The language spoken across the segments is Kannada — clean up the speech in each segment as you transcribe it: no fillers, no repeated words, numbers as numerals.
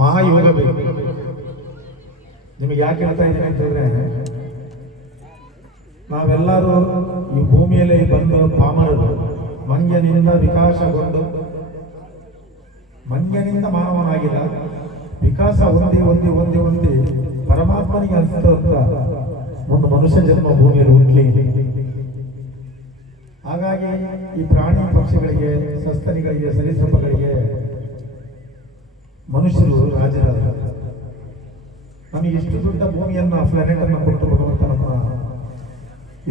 ಮಹಾಯೋಗ ಬೇಕು. ನಿಮಗೆ ಯಾಕೆ ಹೇಳ್ತಾ ಇದ್ದೀನಿ ಅಂತಂದ್ರೆ, ನಾವೆಲ್ಲರೂ ಈ ಭೂಮಿಯಲ್ಲಿ ಬಂದು ಪಾಮರರು, ಮಂಜನಿಂದ ವಿಕಾಸಗೊಂಡು ಮಂಜನಿಂದ ಮಾನವನಾಗಿಲ್ಲ, ವಿಕಾಸ ಹೊಂದಿ ಹೊಂದಿ ಹೊಂದಿ ಹೊಂದಿ ಪರಮಾತ್ಮನಿಗೆ ಅನಿಸ್ತಂತ ಒಂದು ಮನುಷ್ಯ ಜನ್ಮ ಭೂಮಿಯಲ್ಲಿ ಹುಟ್ಟಲಿ. ಹಾಗಾಗಿ ಈ ಪ್ರಾಣಿ ಪಕ್ಷಿಗಳಿಗೆ, ಸಸ್ತನಿಗಳಿಗೆ, ಸರೀಸೃಪಗಳಿಗೆ ಮನುಷ್ಯರು ರಾಜರಾದರು. ನಮಗೆ ಇಷ್ಟು ದೊಡ್ಡ ಭೂಮಿಯನ್ನ, ಪ್ಲಾನೆಟ್ ಅನ್ನು ಕೊಟ್ಟು ಭಗವಂತ ನಮ್ಮ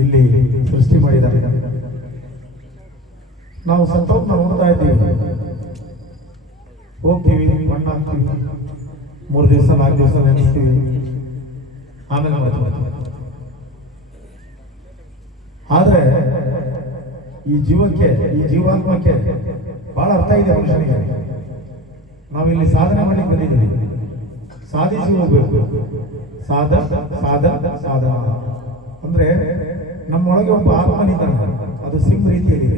ಇಲ್ಲಿ ಸೃಷ್ಟಿ ಮಾಡಿದ್ದಾರೆ. ನಾವು ಸತ್ತೋತ್ ನಾವು ನೋಡ್ತಾ ಇದ್ದೀವಿ, ಹೋಗ್ತೀವಿ, ಮಣ್ಣಾಗ್ತೀವಿ, 3 ದಿವಸ 4 ದಿವಸ ನೆನೆಸ್ತೀವಿ, ಆಮೇಲೆ ಮಾಡ್ತೀವಿ. ಆದ್ರೆ ಈ ಜೀವಕ್ಕೆ, ಈ ಜೀವಾತ್ಮಕ್ಕೆ ಬಹಳ ಅರ್ಥ ಇದೆ ಮನುಷ್ಯನಿಗೆ. ನಾವಿಲ್ಲಿ ಸಾಧನೆ ಮಾಡಲಿಕ್ಕೆ ಬಂದಿದ್ದೀವಿ, ಸಾಧಿಸಿ ಹೋಗ್ಬೇಕು. ಸಾಧನ ಅಂದ್ರೆ ನಮ್ಮೊಳಗೆ ಒಬ್ಬ ಆತ್ಮನಿದ್ದಾನೆ, ಅದು ಸಿಮ್ ರೀತಿಯಲ್ಲಿ.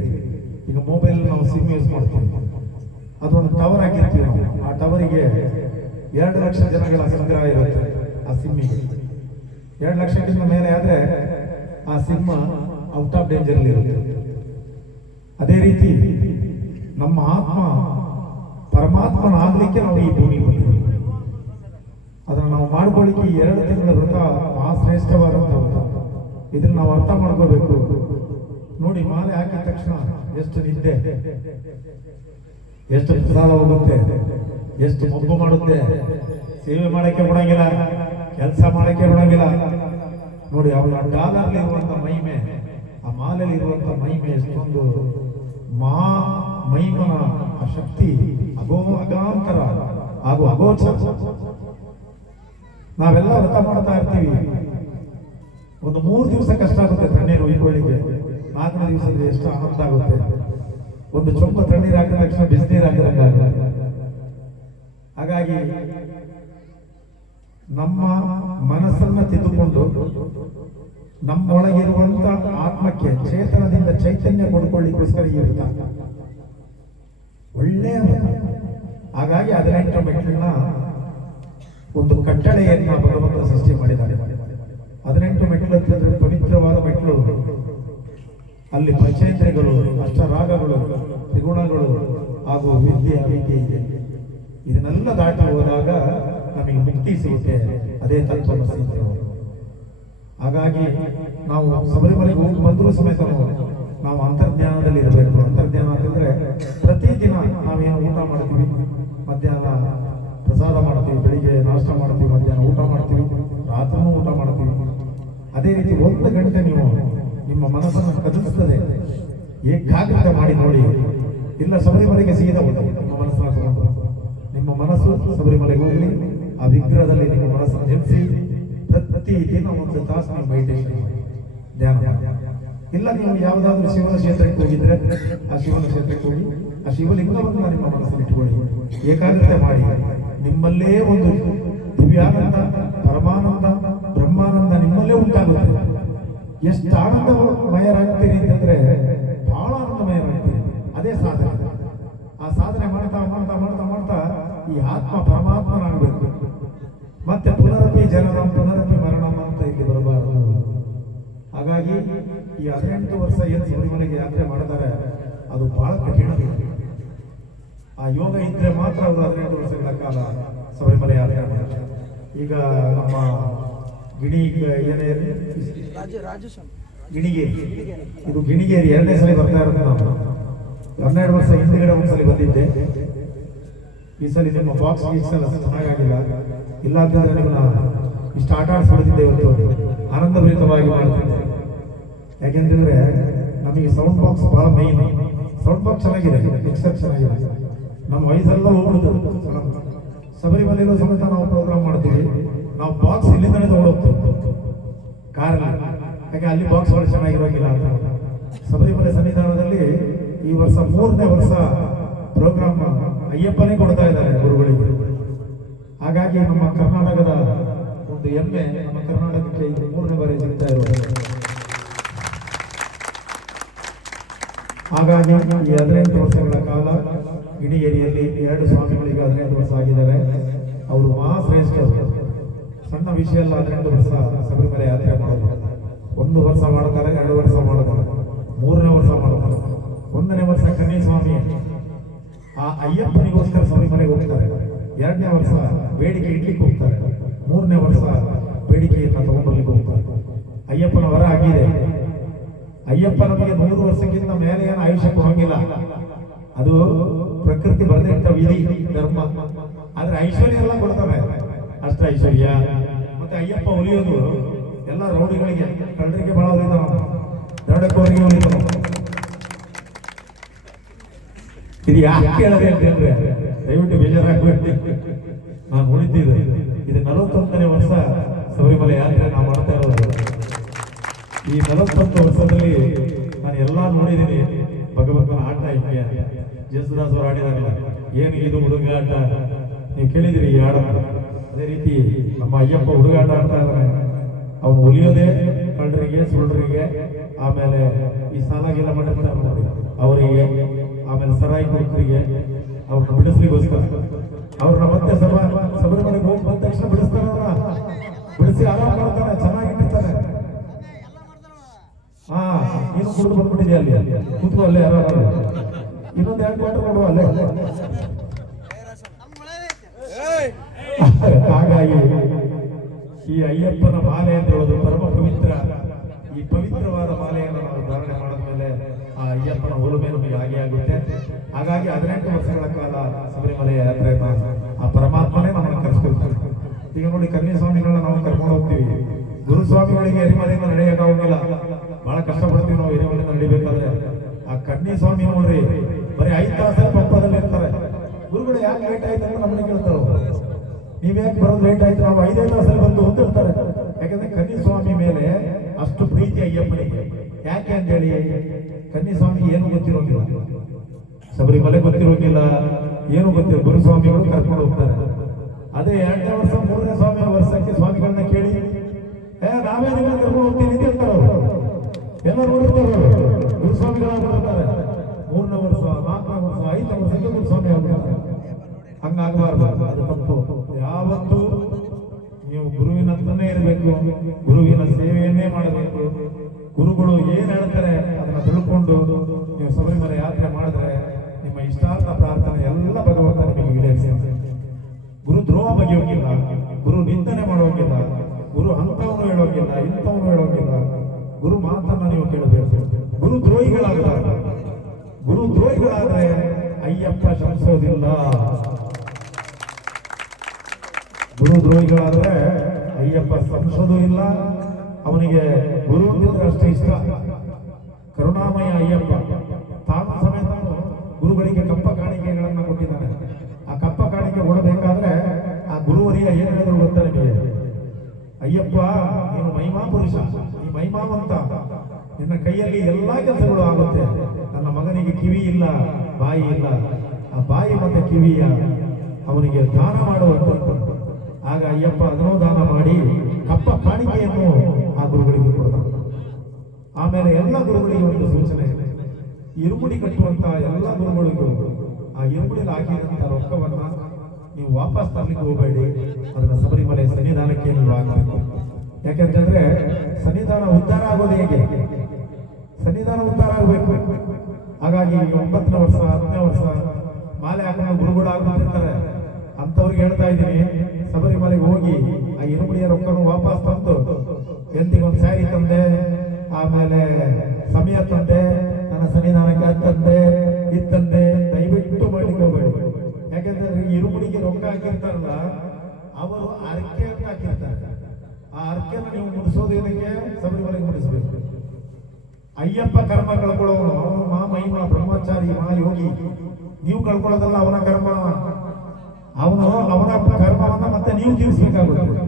ಈಗ ಮೊಬೈಲ್ ನಾವು ಸಿಮ್ ಯೂಸ್ ಮಾಡ್ತೀವಿ, ಅದೊಂದು ಟವರ್ ಹಾಕಿರ್ತೀವಿ ನಾವು. ಆ ಟವರಿಗೆ 2 ಲಕ್ಷ ಜನಗಳ ಸಂಗ್ರಹ ಇರುತ್ತೆ. ಆ ಸಿಮ್ಮಿಗೆ 2 ಲಕ್ಷಕ್ಕಿಂತ ಮೇಲೆ ಆದ್ರೆ ಆ ಸಿಮ್ ಔಟ್ ಆಫ್ ಡೇಂಜರ್ ಇರುತ್ತೆ. ಅದೇ ರೀತಿ ನಮ್ಮ ಆತ್ಮ ಪರಮಾತ್ಮನಾಗಲಿಕ್ಕೆ ನಾವು ಈ ಭೂಮಿಗೆ ಬಂದಿದ್ದೀವಿ. ಅದನ್ನು ನಾವು ಮಾಡ್ಕೊಳ್ಳಿಕ್ಕೆ 2 ತಿಂಗಳ ವ್ರತ ಮಹಾಶ್ರೇಷ್ಠವಾದಂಥ ವ್ರತ. ಇದನ್ನ ನಾವು ಅರ್ಥ ಮಾಡ್ಕೋಬೇಕು. ನೋಡಿ, ಮಾಲೆ ಹಾಕಿದ ತಕ್ಷಣ ಎಷ್ಟು ನಿದ್ದೆ, ಎಷ್ಟು ಪ್ರಸಾದ ಹೋಗುತ್ತೆ, ಎಷ್ಟು ಮಬ್ಬು ಮಾಡುತ್ತೆ. ಸೇವೆ ಮಾಡಕ್ಕೆ ಬಿಡಂಗಿಲ್ಲ, ಕೆಲಸ ಮಾಡಕ್ಕೆ ಬಿಡಂಗಿಲ್ಲ. ನೋಡಿ, ಅವಳ ಡಾಲರ್ಲಿ ಇರುವಂತ ಮಹಿಮೆ, ಆ ಮಾಲೆಯಲ್ಲಿ ಇರುವಂತ ಮಹಿಮೆ ಎಷ್ಟೊಂದು ಮಹಿಮನ ಆ ಶಕ್ತಿ ಅಗಾಂತರ ಹಾಗೂ ಅಗೋಚರ. ನಾವೆಲ್ಲ ವ್ರತ ಮಾಡ್ತಾ ಇರ್ತೀವಿ. ಒಂದು 3 ದಿವಸ ಕಷ್ಟ ಆಗುತ್ತೆ ತಣ್ಣೀರು ಉಯ್ಕೊಳ್ಳಿಕ್ಕೆ, 4ನೇ ದಿವಸದಲ್ಲಿ ಎಷ್ಟು ಆನಂದ ಆಗುತ್ತೆ. ಒಂದು ಚೊಂಬ ತಣ್ಣೀರು ಹಾಕಿದ ತಕ್ಷಣ ಬಿಸಿನೀರು ಹಾಕಿದಂಗಾಗುತ್ತೆ. ಹಾಗಾಗಿ ನಮ್ಮ ಮನಸ್ಸನ್ನ ತಿದ್ದುಕೊಂಡು ನಮ್ಮೊಳಗಿರುವಂತ ಆತ್ಮಕ್ಕೆ ಚೇತನದಿಂದ ಚೈತನ್ಯ ಕೊಡ್ಕೊಳ್ಳಿಕ್ಕೋಸ್ಕರ ಈ ವ್ರತ ಒಳ್ಳೆಯ ವ್ರತ. ಹಾಗಾಗಿ 18 ಮೆಟ್ಟಿಲಿನ ಒಂದು ಕಟ್ಟಳೆಯನ್ನ ಭಗವಂತ ಸೃಷ್ಟಿ ಮಾಡಿದ್ದಾರೆ. 18 ಮೆಟ್ಟಿಲು ಅಂತಂದ್ರೆ ಪವಿತ್ರವಾದ ಮೆಟ್ಟಿಲು. ಅಲ್ಲಿ ಪಂಚೇಂದ್ರಿಯಗಳು, ಅಷ್ಟರಾಗಗಳು, ತ್ರಿಗುಣಗಳು ಹಾಗೂ ವಿದ್ಯೆ, ಅವಿದ್ಯೆ ಇದೆ. ಇದನ್ನೆಲ್ಲ ದಾಟಿ ಹೋದಾಗ ನಮಗೆ ಮುಕ್ತಿ ಸಿಗುತ್ತೆ. ಅದೇ ತತ್ವಮಸಿ. ಹಾಗಾಗಿ ನಾವು ಶಬರಿಮಲೆಗೆ ಹೋಗಿ ಬಂದರೂ ಸಮೇತ ನಾವು ಅಂತರ್ಜ್ಞಾನದಲ್ಲಿ ಇರಬೇಕು. ಅಂತರ್ಜ್ಞಾನ ಅಂತಂದ್ರೆ ಪ್ರತಿದಿನ ನಾವೇನು ಊಟ ಮಾಡ್ತೀವಿ, ಮಧ್ಯಾಹ್ನ ಪ್ರಸಾದ ಮಾಡ್ತೀವಿ, ಬೆಳಿಗ್ಗೆ ನಾಷ್ಟ ಮಾಡ್ತೀವಿ, ಮಧ್ಯಾಹ್ನ ಊಟ ಮಾಡ್ತೀವಿ, ರಾತ್ರಿನೂ ಊಟ ಮಾಡ್ತೀವಿ. ಅದೇ ರೀತಿ 1 ಗಂಟೆ ನೀವು ನಿಮ್ಮ ಮನಸ್ಸನ್ನು ಕದಲಿಸ್ತದೆ, ಏಕಾಗ್ರತೆ ಮಾಡಿ ನೋಡಿ. ಇಲ್ಲ ಶಬರಿಮಲೆಗೆ ಸೀದಾ ಹೋಗಿ ನಿಮ್ಮ ಮನಸ್ಸನ್ನು ತಗೊಂಡು ನಿಮ್ಮ ಮನಸ್ಸು ಶಬರಿಮಲೆಗೆ ಹೋಗಲಿ. ಆ ವಿಗ್ರಹದಲ್ಲಿ ನಿಮ್ಮ ಮನಸ್ಸನ್ನು ನಿಲ್ಲಿಸಿ ಪ್ರತಿದಿನ 1 ತಾಸು ನೀವು ಮೆಡಿಟೇಷನ್ ಧ್ಯಾನ. ಇಲ್ಲ ನೀವು ಯಾವುದಾದ್ರೂ ಶಿವನ ಕ್ಷೇತ್ರಕ್ಕೆ ಹೋಗಿದ್ರೆ ಆ ಶಿವನ ಕ್ಷೇತ್ರಕ್ಕೆ ಹೋಗಿ ಆ ಶಿವಲಿಂಗವನ್ನು ನಿಮ್ಮ ಮನಸ್ಸಲ್ಲಿ ಇಟ್ಟುಕೊಳ್ಳಿ, ಏಕಾಗ್ರತೆ ಮಾಡಿ. ನಿಮ್ಮಲ್ಲೇ ಒಂದು ದಿವ್ಯಾನಂದ, ಪರಮಾನಂದ, ಬ್ರಹ್ಮಾನಂದ ನಿಮ್ಮಲ್ಲೇ ಉಂಟಾಗುತ್ತೆ. ಎಷ್ಟು ಆನಂದಮಯರಾಗ್ತೀರಿ ಅಂತಂದ್ರೆ ಬಹಳ ಆನಂದಮಯರಾಗ್ತೀರಿ. ಅದೇ ಸಾಧನೆ. ಆ ಸಾಧನೆ ಮಾಡ್ತಾ ಮಾಡ್ತಾ ಮಾಡ್ತಾ ಮಾಡ್ತಾ ಈ ಆತ್ಮ ಪರಮಾತ್ಮನಾಗಬೇಕು. ಮತ್ತೆ ಪುನರಪಿ ಜನನಂ ಪುನರಪಿ ಮರಣಂ ಅಂತ ಇಲ್ಲಿ ಬರಬಾರದು. ಹಾಗಾಗಿ ಈ 18 ವರ್ಷ ಏನು ಶಬರಿಮಲೆಗೆ ಯಾತ್ರೆ ಮಾಡ್ತಾರೆ ಅದು ಬಹಳ ಕಠಿಣ. ಆ ಯೋಗ ಇದ್ರೆ ಮಾತ್ರ ಅವರು 18 ವರ್ಷಗಳ ಕಾಲ ಶಬರಿಮಲೆ ಯಾತ್ರೆ ಮಾಡ್ತಾರೆ. ಈಗ ನಮ್ಮ ಗಿಣಿಗೇರಿ, ಇದು ಗಿಣಿಗೇರಿ 2ನೇ ಸಲ ಬರ್ತಾ ಇರೋದು. ನಾವು 12 ವರ್ಷ ಹಿಂದಿಗಡೆ ಒಂದ್ಸಲಿ ಬಂದಿದ್ದೆ. ಈ ಸಲ ನಿಮ್ಮ ಬಾಕ್ಸ್ ಗೀಕ್ಸ್ ಎಲ್ಲ ಚೆನ್ನಾಗಿಲ್ಲ. ಇಲ್ಲ ಅಂತಂದ್ರೆ ನಿಮ್ಮನ್ನ ಇಷ್ಟು ಆಟ ಆಡಿಸ್ಬಿಡ್ತಿದ್ದೆ. ಇವತ್ತು ಆನಂದಭರಿತವಾಗಿ ಮಾಡ್ತಿದ್ದೆ. ಯಾಕೆಂತಂದ್ರೆ ನಮಗೆ ಸೌಂಡ್ ಬಾಕ್ಸ್ ಬಹಳ ಮೈನ್. ಸೌಂಡ್ ಬಾಕ್ಸ್ ಚೆನ್ನಾಗಿದೆ, ಮಿಕ್ಸರ್ ಚೆನ್ನಾಗಿದೆ. ನಮ್ಮ ವಯಸ್ಸೆಲ್ಲ ಹೋಗ್ಬಿಡ್ತದೆ. ಶಬರಿಮಲೆಯಲ್ಲೂ ಸಮೇತ ನಾವು ಪ್ರೋಗ್ರಾಮ್ ಮಾಡ್ತೀವಿ. ನಾವು ಬಾಕ್ಸ್ ಇಲ್ಲಿಂದಲೇ ತಗೊಂಡೋಗ್ತೀವಿ ಕಾರಲ್ಲಿ. ಯಾಕೆ ಅಲ್ಲಿ ಬಾಕ್ಸ್ಗಳು ಚೆನ್ನಾಗಿರೋಂಗಿಲ್ಲ ಅಂತ. ಶಬರಿಮಲೆ ಸನ್ನಿಧಾನದಲ್ಲಿ ಈ ವರ್ಷ 3ನೇ ವರ್ಷ ಪ್ರೋಗ್ರಾಮ್ ಅಯ್ಯಪ್ಪನೇ ಕೊಡ್ತಾ ಇದ್ದಾರೆ ಗುರುಗಳಿಗೆ. ಹಾಗಾಗಿ ನಮ್ಮ ಕರ್ನಾಟಕದ ಒಂದು ಹೆಮ್ಮೆ, ನಮ್ಮ ಕರ್ನಾಟಕಕ್ಕೆ ಇದು 3ನೇ ಬಾರಿ ಸಿಗ್ತಾ ಇರೋದು. ಹಾಗಾಗಿ ಈ 18 ವರ್ಷಗಳ ಕಾಲ ಗಿಣಿಗೇರಿಯಲ್ಲಿ 2 ಸ್ವಾಮಿಗಳಿಗೆ 18 ವರ್ಷ ಆಗಿದ್ದಾರೆ. ಅವರು ಮಹಾಶ್ರೇಷ್ಠರು. ಸಣ್ಣ ವಿಷಯ ಅಲ್ಲ, 12 ವರ್ಷ ಶಬರಿಮಲೆ ಯಾತ್ರೆ ಮಾಡೋದು. 1 ವರ್ಷ ಮಾಡ್ತಾರೆ, 2 ವರ್ಷ ಮಾಡ್ತಾರೆ, 3ನೇ ವರ್ಷ ಮಾಡ್ತಾರೆ. 1ನೇ ವರ್ಷ ಕನ್ಯಾಸ್ವಾಮಿ ಆ ಅಯ್ಯಪ್ಪನಿಗೋಸ್ಕರ ಶಬರಿಮಲೆಗೆ ಹೋಗ್ತಾರೆ. 2ನೇ ವರ್ಷ ಬೇಡಿಕೆ ಇಡ್ಲಿಕ್ಕೆ ಹೋಗ್ತಾರೆ. 3ನೇ ವರ್ಷ ಬೇಡಿಕೆಯನ್ನು ತಗೊಂಡ್ಬರ್ಲಿಕ್ಕೆ ಹೋಗ್ತಾರೆ. ಅಯ್ಯಪ್ಪನ ವರ ಆಗಿದೆ. ಅಯ್ಯಪ್ಪ ನಮಗೆ 100 ವರ್ಷಕ್ಕಿಂತ ಮೇಲೆ ಏನು ಆಯುಷ್ಯ ಕೊಡೋಂಗಿಲ್ಲ. ಅದು ಪ್ರಕೃತಿ ಬರೆದಿಟ್ಟ ವಿಧಿ ಧರ್ಮ. ಆದ್ರೆ ಐಶ್ವರ್ಯ ಎಲ್ಲ ಕೊಡ್ತಾರೆ, ಅಷ್ಟ ಐಶ್ವರ್ಯ. ಮತ್ತೆ ಅಯ್ಯಪ್ಪ ಒಲಿಯೋದು ಎಲ್ಲ ರೌಡಿಗಳಿಗೆ, ಕಳ್ಳರಿಗೆ ಬಹಳ ಒಲಿತಾನ, ದರೋಡೆಕೋರಿಗೆ ಒಲಿತಾನ. ಇದು ಯಾಕೆ ಕೇಳದೆ ಅಂತಂದ್ರೆ ದಯವಿಟ್ಟು ಬೇಜಾರಾಗಬೇಡಿ, ನಾನು ಉಳಿತಿದ್ದೆ. ಇದು 41ನೇ ವರ್ಷ ಶಬರಿಮಲೆ ಯಾತ್ರೆ ನಾವು ಮಾಡ್ತಾ ಇರೋದು. ಈ 41 ವರ್ಷದಲ್ಲಿ ನಾನು ಎಲ್ಲ ನೋಡಿದ್ದೀನಿ. ಭಗವಂತನ ಆಟ ಹಿಂಗೆ ಜೇಸುದಾಸ್ ಅವರು ಆಡಿದಾರಲ್ಲ, ಏನು ಇದು ಹುಡುಗಾಟ, ನೀವು ಕೇಳಿದಿರಿ ಈ ಹಾಡ. ಅದೇ ರೀತಿ ನಮ್ಮ ಅಯ್ಯಪ್ಪ ಹುಡುಗಾಟ ಆಡ್ತಾ ಇದ್ದಾನೆ. ಅವನು ಒಲಿಯೋದೇ ಕಳ್ಳರಿಗೆ, ಸುಳ್ಳರಿಗೆ, ಆಮೇಲೆ ಈ ಸಾಲಾಗಿಲ್ಲ ಮಾಡಿರ್ತಾರೆ ನೋಡಿ ಅವರಿಗೆ, ಆಮೇಲೆ ಸರಾಯಿ ಕುರುಕರಿಗೆ, ಅವ್ರನ್ನ ಬಿಡಿಸ್ಲಿಕ್ಕೋಸ್ಕರ ಅವ್ರನ್ನ ಮತ್ತೆ ಶಬರಿಮಲೆಗೆ ಹೋಗಿ ಬಂದ ತಕ್ಷಣ ಬಿಡಿಸ್ತಾರ. ಬಿಡಿಸಿ ಆರಾಮ ಮಾಡ್ತಾನೆ, ಚೆನ್ನಾಗಿಟ್ಟಿರ್ತಾನೆ. ಹಾ, ನೀನು ಕುಡಿದು ಬಂದ್ಬಿಟ್ಟಿದ್ಯಾ, ಅಲ್ಲಿ ಕೂತ್ಕೋ, ಅಲ್ಲೇ ಆರಾಮ. ಇನ್ನೊಂದು 2 ಕ್ವಾರ್ಟರ್ ಕೊಡುವ ಅಲ್ಲೇ. ಹಾಗಾಗಿ ಈ ಅಯ್ಯಪ್ಪನ ಮಾಲೆ ಅಂತ ಹೇಳೋದು ಪರಮ ಪವಿತ್ರ. ಈ ಪವಿತ್ರವಾದ ಮಾಲೆಯನ್ನು ನಾವು ಧಾರಣೆ ಮಾಡಿದ ಮೇಲೆ ಆ ಅಯ್ಯಪ್ಪನ ಒಲುಮೆ ನಮಗೆ ಹಾಗೆ ಆಗುತ್ತೆ. ಹಾಗಾಗಿ 18 ವರ್ಷಗಳ ಕಾಲ ಶಬರಿಮಲೆ ಯಾತ್ರೆ ಆ ಪರಮಾತ್ಮನೇ ನಮ್ಮನ್ನು ಕರೆಸ್ಕೊಳ್ತಾರೆ. ಈಗ ನೋಡಿ, ಕನ್ಯಾಸ್ವಾಮಿಗಳನ್ನ ನಾವು ಕರ್ಕೊಂಡು ಹೋಗ್ತೀವಿ. ಗುರುಸ್ವಾಮಿಗಳಿಗೆ ಎರಿಮಲೆಯಿಂದ ನಡೆಯೋಕ್ಕಾಗೋದಿಲ್ಲ, ಬಹಳ ಕಷ್ಟಪಡ್ತೀವಿ ನಾವು ಎರಿಮಲೆಯಿಂದ ನಡಿಬೇಕಾದ್ರೆ. ಆ ಕನ್ಯಾಸ್ವಾಮಿ ನೋಡ್ರಿ, ಬರೀ 5 ತಾಸಲ್ಲಿ ಪಂಪದಲ್ಲಿ ಇರ್ತಾರೆ. ಗುರುಗಳು ಯಾಕೆ ಲೇಟ್ ಆಯ್ತು ಅಂತ ನಮ್ಮನೆ ಕೇಳ್ತಾರೆ. ನೀವ್ಯಾಕೆ ಬರೋದು ಲೇಟ್ ಆಯ್ತು? ನಾವು 5 ತಾಸಲ್ಲಿ ಬಂದು ಹೊಂದಿರ್ತಾರೆ. ಯಾಕಂದ್ರೆ ಕನ್ಯಾಸ್ವಾಮಿ ಮೇಲೆ ಅಷ್ಟು ಪ್ರೀತಿ ಅಯ್ಯಪ್ಪನಿಗೆ. ಯಾಕೆ ಅಂತ ಹೇಳಿ, ಕನ್ಯಾಸ್ವಾಮಿ ಏನು ಗೊತ್ತಿರೋದಿಲ್ಲ, ಶಬರಿಮಲೆ ಗೊತ್ತಿರೋದಿಲ್ಲ, ಏನು ಗೊತ್ತಿರೋ ಗುರುಸ್ವಾಮಿಗಳು ಕರ್ಕೊಂಡು ಹೋಗ್ತಾರೆ. ಅದೇ 2ನೇ ವರ್ಷ 3ನೇ ಸ್ವಾಮಿಯ ವರ್ಷಕ್ಕೆ ಸ್ವಾಮಿಗಳನ್ನ ಕೇಳಿ, ನಾವೇ ನಿಮ್ಮನ್ನ ಕರ್ಕೊಂಡು ಹೋಗ್ತೀವಿ ಅಂತ ಹೇಳ್ತಾರೆ. ಅವರು ಎಲ್ಲ ನೋಡಿರ್ತಾರೆ, ಗುರುಸ್ವಾಮಿಗಳಾಗ್ಬಿಡ್ತಾರೆ. 3ನೇ ವರ್ಷ, 4ನೇ ವರ್ಷ, 5ನೇ ವರ್ಷಕ್ಕೆ ಗುರುಸ್ವಾಮಿ ಆಗ್ಬಿಡ್ತಾರೆ. ಹಂಗಾಗಬಾರ್ದು, ಅದು ತಪ್ಪು. ಯಾವತ್ತೂ ನೀವು ಗುರುವಿನ ಹತ್ರನೇ ಇರಬೇಕು, ಗುರುವಿನ ಸೇವೆಯನ್ನೇ ಮಾಡಬೇಕು. ಗುರುಗಳು ಏನ್ ಹೇಳ್ತಾರೆ ಅದನ್ನ ತಿಳ್ಕೊಂಡು ನೀವು ಶಬರಿಮಲೆ ಯಾತ್ರೆ ಮಾಡಿದ್ರೆ ನಿಮ್ಮ ಇಷ್ಟಾರ್ಥ ಪ್ರಾರ್ಥನೆ ಎಲ್ಲ ಭಗವಂತ ನಿಮಗೆ ಈಡೇರಿಸಿ. ಗುರು ದ್ರೋಹ ಬಗೆಯೋಗಿಲ್ಲ, ಗುರು ನಿಂದನೆ ಮಾಡೋಗಿಲ್ಲ, ಗುರು ಅಂತವನು ಹೇಳೋಗಿಲ್ಲ, ಇಂಥವನು ಹೇಳೋಗಿಲ್ಲ. ಗುರು ಮಾತನ್ನ ನೀವು ಕೇಳಬೇಕು. ಗುರು ದ್ರೋಹಿಗಳಾಗಬಾರ್ದು. ಗುರು ದ್ರೋಹಿಗಳಾದ್ರೆ ಅಯ್ಯಪ್ಪ ಶಮಿಸೋದಿಲ್ಲ. ಗುರು ದ್ರೋಹಿಗಳಾದ್ರೆ ಅಯ್ಯಪ್ಪ ಸಂಸೋದು ಇಲ್ಲ. ಅವನಿಗೆ ಗುರು ಅಂತಿದ್ರೆ ಅಷ್ಟೇ ಇಷ್ಟ. ಕರುಣಾಮಯ ಅಯ್ಯಪ್ಪ ತಾನು ಸಮೇತ ಗುರುಗಳಿಗೆ ಕಪ್ಪ ಕಾಣಿಕೆಗಳನ್ನ ಕೊಟ್ಟಿದ್ದಾನೆ. ಆ ಕಪ್ಪ ಕಾಣಿಕೆ ಕೊಡಬೇಕಾದ್ರೆ ಆ ಗುರುವರಿಯ ಏನ್ ಹೇಳಿದ್ರು ಗೊತ್ತಾ ನಿಮಗೆ? ಅಯ್ಯಪ್ಪ, ನೀನು ಮಹಿಮಾ ಪುರುಷ, ನೀ ಮಹಿಮಾವಂತ, ನಿನ್ನ ಕೈಯಲ್ಲಿ ಎಲ್ಲಾ ಕೆಲಸಗಳು ಆಗುತ್ತೆ. ನನ್ನ ಮಗನಿಗೆ ಕಿವಿ ಇಲ್ಲ, ಬಾಯಿ ಇಲ್ಲ. ಆ ಬಾಯಿ ಮತ್ತೆ ಕಿವಿಯ ಅವನಿಗೆ ದಾನ ಮಾಡುವಂತ. ಆಗ ಅಯ್ಯಪ್ಪ ಅದನ್ನು ದಾನ ಮಾಡಿ ಕಪ್ಪ ಕಾಣಿಕೆಯನ್ನು ಆ ಗುರುಗಳಿಗೆ ಕೊಡ್ತಾನೆ. ಆಮೇಲೆ ಎಲ್ಲ ಗುರುಗಳಿಗೆ ಒಂದು ಸೂಚನೆ, ಇರುಮುಡಿ ಕಟ್ಟುವಂತ ಎಲ್ಲ ಗುರುಗಳಿಗೂ ಆ ಇರುಮುಡಿಯಲ್ಲಿ ಹಾಕಿದಂತ ರೊಕ್ಕವನ್ನ ನೀವು ವಾಪಸ್ ತರಲಿಕ್ಕೆ ಹೋಗಬೇಡಿ, ಅದನ್ನ ಶಬರಿಮಲೆ ಸನ್ನಿಧಾನಕ್ಕೆ ನೀವು ಹಾಕಬೇಕು. ಯಾಕೆಂತಂದ್ರೆ ಸನ್ನಿಧಾನ ಉದ್ಧಾರ ಆಗೋದು ಹೇಗೆ? ಸನ್ನಿಧಾನ ಉದ್ಧಾರ ಆಗಬೇಕು. ಹಾಗಾಗಿ 9ನೇ ವರ್ಷ 10ನೇ ವರ್ಷ ಮಾಲೆ ಹಾಕೊಂಡು ಗುರುಗಳು ಆಗ್ಬಿಟ್ಟಿರ್ತಾರೆ. ಅಂತವ್ರಿಗೆ ಹೇಳ್ತಾ ಇದ್ದೀನಿ, ಶಬರಿಮಲೆಗೆ ಹೋಗಿ ಆ ಇರುಮುಡಿಯ ರೊಕ್ಕನು ವಾಪಸ್ ತಂದು ಎಂತಿಗೊಂದು ಸ್ಯಾರಿ ತಂದೆ, ಆಮೇಲೆ ಸಮಯ ತಂದೆ, ನನ್ನ ಸನ್ನಿಧಾನಕ್ಕೆ ತಂದೆ, ಇತ್ತಂದೆ, ದಯವಿಟ್ಟು ಮಾಡ್ಲಿಕ್ಕೆ ಹೋಗಬೇಡಿ. ಯಾಕೆಂದ್ರೆ ಇರುಮುಡಿಗೆ ರೊಕ್ಕ ಹಾಕಿರ್ತಾರಲ್ಲ, ಅವರು ಅರ್ಕೆಯನ್ನು ಹಾಕಿರ್ತಾರೆ. ಆ ಅರ್ಕೆಯನ್ನು ನೀವು ಮುಡಿಸೋದು ಏನಕ್ಕೆ? ಶಬರಿಮಲೆಗೆ ಮುಡಿಸಬೇಕು. ಅಯ್ಯಪ್ಪ ಕರ್ಮ ಕಳ್ಕೊಳ್ಳೋನು ಅವನು ಮಹಿಮ ಬ್ರಹ್ಮಚಾರಿ ಮಹಾಯೋಗಿ. ನೀವು ಕಳ್ಕೊಳ್ಳೋದಲ್ಲ ಅವನ ಕರ್ಮ, ಅವನ ಕರ್ಮವನ್ನ ಮತ್ತೆ ನೀವು ತೀರಿಸಬೇಕಾಗುತ್ತೆ.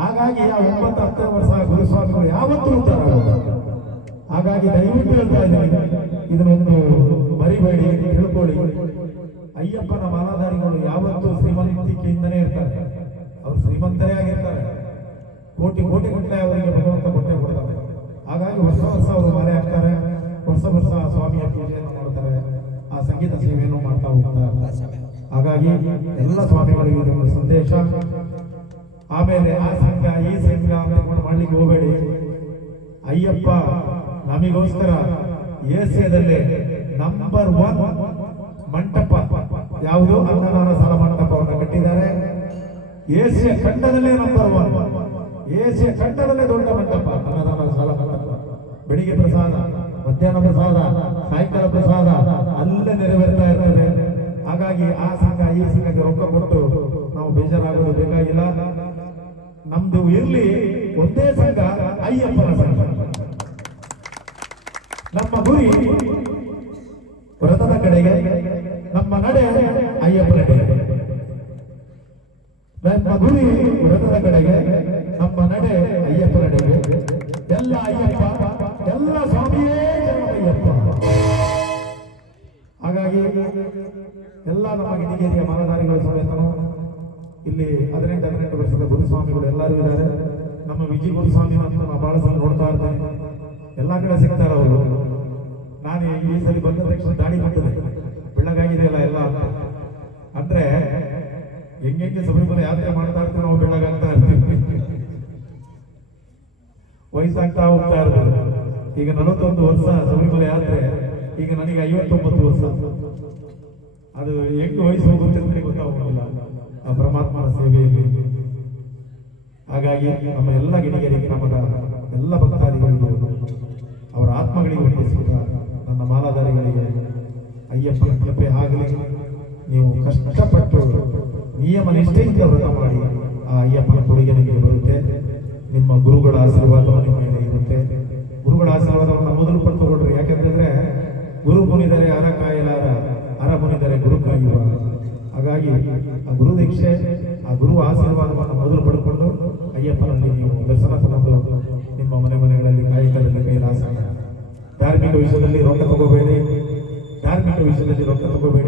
ಹಾಗಾಗಿ ಆ 9-10 ವರ್ಷ ಗುರುಸ್ವಾಮಿಗಳು ಯಾವತ್ತೂ ಉದ್ಧಾರ ಆಗೋದು. ಹಾಗಾಗಿ ದಯವಿಟ್ಟು ಹೇಳ್ತಾ ಇದ್ದೀನಿ, ಇದನ್ನೊಂದು ಮರಿಬೇಡಿ, ತಿಳ್ಕೊಳ್ಳಿ. ಅಯ್ಯಪ್ಪನ ಮಾಲಾಧಾರಿಗಳು ಯಾವತ್ತೂ ಶ್ರೀಮಂತಿಕೆಯಿಂದನೇ ಇರ್ತಾರೆ. ಅವರು ಶ್ರೀಮಂತರೇ ಆಗಿರ್ತಾರೆ. ಕೋಟಿ ಕೋಟಿ ಗಟ್ಟಲೆ ಅವರಿಗೆ ಭಗವಂತ ಕೊಟ್ಟೆ ಕೊಡ್ತಾರೆ. ಹಾಗಾಗಿ ವರ್ಷ ವರ್ಷ ಅವರು ಮಾಲೆ ಹಾಕ್ತಾರೆ, ವರ್ಷ ವರ್ಷ ಸ್ವಾಮಿಯ ಪೂಜೆಯನ್ನು ಮಾಡ್ತಾರೆ, ಆ ಸಂಗೀತ ಸೇವೆಯನ್ನು ಮಾಡ್ತಾ ಹೋಗ್ತಾರೆ. ಹಾಗಾಗಿ ಎಲ್ಲ ಸ್ವಾಮಿಗಳಿಗೆ ಇದೊಂದು ಸಂದೇಶ. ದ್ವೇಷ, ಆಮೇಲೆ ಆ ಸಂಘ ಈ ಸಂಘ ಅಂತ ಮಾಡ್ಲಿಕ್ಕೆ ಹೋಗಬೇಡಿ. ಅಯ್ಯಪ್ಪ ನಮಗೋಸ್ಕರ ಏಷ್ಯಾದಲ್ಲೇ ನಂಬರ್ 1 ಮಂಟಪ ಯಾವುದು? ಅನ್ನದಾನ ಸಾಲ ಮಂಟಪವನ್ನು ಕಟ್ಟಿದ್ದಾರೆ. ಏಷ್ಯಾ ಖಂಡದಲ್ಲೇ ನಂಬರ್ 1, ಏಷ್ಯಾ ಖಂಡದಲ್ಲೇ ದೊಡ್ಡ ಮಂಟಪ ಅನ್ನದಾನ ಸಾಲ ಮಂಟಪ. ಬೆಳಿಗ್ಗೆ ಪ್ರಸಾದ, ಮಧ್ಯಾಹ್ನ ಪ್ರಸಾದ, ಸಾಯಂಕಾಲ ಪ್ರಸಾದ ಅಲ್ಲೇ ನೆರವೇರ್ತಾ ಇರ್ತದೆ. ಹಾಗಾಗಿ ಆ ಸಂಘ ಈ ಸಂಘಕ್ಕೆ ರೊಕ್ಕ ಕೊಟ್ಟು ನಾವು ಬೇಜಾರಾಗೋದು ಬೇಕಾಗಿಲ್ಲ. ನಮ್ದು ಇರ್ಲಿ ಒಂದೇ ಸಂಘ, ಅಯ್ಯಪ್ಪನ ಸಂಘ. ನಮ್ಮ ಗುರಿ ವ್ರತದ ಕಡೆಗೆ, ನಮ್ಮ ನಡೆ ಅಯ್ಯಪ್ಪನ ಕಡೆಗೆ. ನಮ್ಮ ಗುರಿ ವ್ರತದ ಕಡೆಗೆ, ನಮ್ಮ ನಡೆ ಅಯ್ಯಪ್ಪನ ಕಡೆಗೆ. ಎಲ್ಲ ಅಯ್ಯಪ್ಪ, ಎಲ್ಲ ಸ್ವಾಮಿಯೇ ಅಯ್ಯಪ್ಪ. ಹಾಗಾಗಿ ಎಲ್ಲ ನಮ್ಮ ಗಿಣಿಗೇರಿಯ ಮಾಲಧಾರಿಗಳ ಸಮೇತನು ಇಲ್ಲಿ 18 ವರ್ಷದ ಗುರುಸ್ವಾಮಿಗಳು ಎಲ್ಲರೂ ಇದ್ದಾರೆ. ನಮ್ಮ ವಿಜಯ ಗುರುಸ್ವಾಮಿ ಅಂತ ನಾವು ಬಹಳ ಸಲ ನೋಡ್ತಾ ಇರ್ತೇನೆ, ಎಲ್ಲ ಕಡೆ ಸಿಗ್ತಾರೆ ಅವರು. ನಾನು ಈ ಸಲ ಬಂದ ತಕ್ಷಣ ದಾಡಿ ಬಿಟ್ಟಿದೆ, ಬೆಳ್ಳಗಾಗಿದೆಯಲ್ಲ ಎಲ್ಲ ಅಂದ್ರೆ ಹೆಂಗೆ ಶಬರಿಮಲೆ ಯಾತ್ರೆ ಮಾಡ್ತಾ ಇರ್ತೀವಿ ನಾವು, ಬೆಳ್ಳಗಾಗ್ತಾ ಇರ್ತೀವಿ, ವಯಸ್ಸಾಗ್ತಾ ಹೋಗ್ತಾ ಇರ್ತದೆ. ಈಗ 41 ವರ್ಷ ಶಬರಿಮಲೆ ಯಾತ್ರೆ, ಈಗ ನನಗೆ 59 ವರ್ಷ. ಅದು ಹೆಂಗೆ ವಯಸ್ಸು ಹೋಗುತ್ತೆ ಅಂತ ಗೊತ್ತಾಗೋದಿಲ್ಲ ಆ ಪರಮಾತ್ಮನ ಸೇವೆಯಲ್ಲಿ. ಹಾಗಾಗಿ ನಮ್ಮ ಎಲ್ಲ ಗಿಣಿಗರಿಗೆ, ನಮ್ಮದ ಎಲ್ಲ ಭಕ್ತಾದಿಗಳಿಗೂ, ಅವರ ಆತ್ಮಗಳಿಗೆ ಹೊಂದಿಸಿದ ನನ್ನ ಮಾಲಾಧಾರಿಗಳಿಗೆ ಅಯ್ಯಪ್ಪನ ಕೃಪೆ ಆಗಲಿ. ನೀವು ಕಷ್ಟಪಟ್ಟು ನಿಯಮ ನಿಷ್ಠೆಯಿಂದ ವ್ರತ ಮಾಡಿ ಆ ಅಯ್ಯಪ್ಪನ ಕೊಡುಗೆ ನಿಮಗೆ ಬರುತ್ತೆ. ನಿಮ್ಮ ಗುರುಗಳ ಆಶೀರ್ವಾದ ನಿಮ್ಮ ಮೇಲೆ ಇರುತ್ತೆ. ಗುರುಗಳ ಆಶೀರ್ವಾದವನ್ನು ಮೊದಲು ಪಡೆದುಕೊಳ್ಳ್ರಿ. ಯಾಕೆಂತಂದ್ರೆ ಗುರು ಮುನಿದರೆ ಅರ ಕಾಯಲಾರ, ಅರ ಮುನಿದರೆ ಗುರು ಕಾಯುವ. ಹಾಗಾಗಿ ಆ ಗುರು ದೀಕ್ಷೆ, ಆ ಗುರು ಆಶೀರ್ವಾದವನ್ನು ಮೊದಲು ಪಡ್ಕೊಂಡು ಅಯ್ಯಪ್ಪನಲ್ಲಿ ನೀವು ದರ್ಶನ ತಗೊಂಡು ನಿಮ್ಮ ಮನೆಗಳಲ್ಲಿ ಕಾಯಕದಲ್ಲಿ ಕೈಲಾಸ. ಧಾರ್ಮಿಕ ವಿಷಯದಲ್ಲಿ ರೊಕ್ಕ ತಗೋಬೇಡಿ, ಧಾರ್ಮಿಕ ವಿಷಯದಲ್ಲಿ ರೊಕ್ಕ ತಗೋಬೇಡಿ.